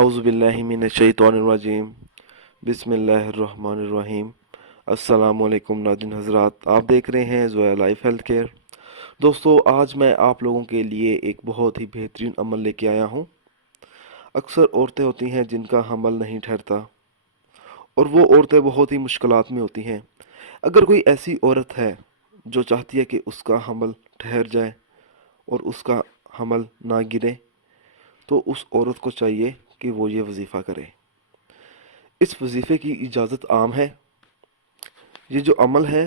आउज़ुबिल्लाहिमिनश्शैतानिर्रजीम बिस्मिल्लाहिर्रहमानिर्रहीम। अस्सलामुअलैकुम नाज़रीन हज़रात, आप देख रहे हैं ज़ोया लाइफ हेल्थ केयर। दोस्तों, आज मैं आप लोगों के लिए एक बहुत ही बेहतरीन अमल लेके आया हूँ। अक्सर औरतें होती हैं जिनका हमल नहीं ठहरता और वो औरतें बहुत ही मुश्किलात में होती हैं। अगर कोई ऐसी औरत है जो चाहती है कि उसका हमल ठहर जाए और उसका हमल ना गिरे, तो उस औरत को चाहिए कि वो ये वजीफ़ा करे। इस वजीफ़े की इजाज़त आम है। ये जो अमल है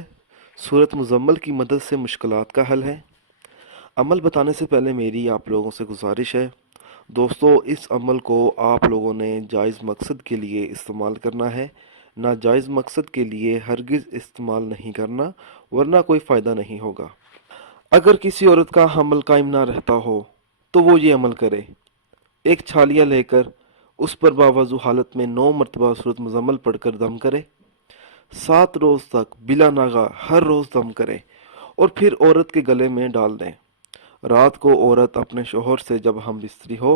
सूरत मुज़म्मल की मदद से मुश्किलात का हल है। अमल बताने से पहले मेरी आप लोगों से गुजारिश है दोस्तों, इस अमल को आप लोगों ने जायज़ मकसद के लिए इस्तेमाल करना है, नाजायज़ मकसद के लिए हरगिज़ इस्तेमाल नहीं करना, वरना कोई फ़ायदा नहीं होगा। अगर किसी औरत का हमल कायम ना रहता हो तो वो ये अमल करे। एक छालिया लेकर उस पर बावजू हालत में 9 मरतबा सूरत मुज़म्मल पढ़कर दम करे। 7 रोज़ तक बिला नागा हर रोज़ दम करे और फिर औरत के गले में डाल दें। रात को औरत अपने शोहर से जब हम बिस्तरी हो,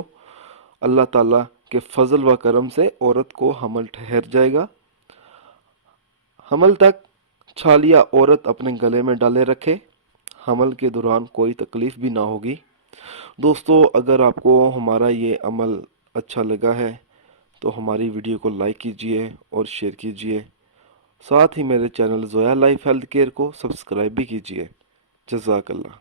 अल्लाह ताला के फजल व करम से औरत को हमल ठहर जाएगा। हमल तक छालिया औरत अपने गले में डाले रखे। हमल के दौरान कोई तकलीफ़ भी ना होगी। दोस्तों, अगर आपको हमारा ये अमल अच्छा लगा है तो हमारी वीडियो को लाइक कीजिए और शेयर कीजिए। साथ ही मेरे channel Zoya life health care को सब्सक्राइब भी कीजिए। जज़ाकल्लाह।